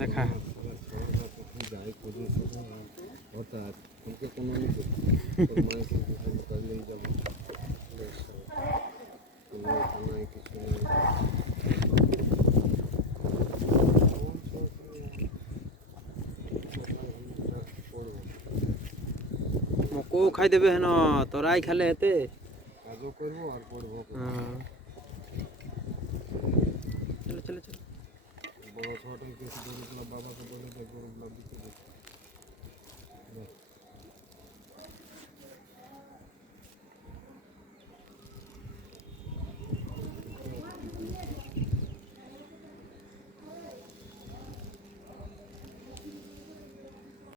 দেখা যাই খোঁজো শুধু হঠাৎ তোমাকে কোনো আমি মায়ের কাজলেই যাবো কোনো থানায় কিছু নেই মকো খাই দেবে হেন তোরাই খালে হেতে কাজও করবো আর পড়বো চলো চলো চলো বড় ছোট কিছু গরুগুলা বাবাকে বলে যে গরুগুলা দিতে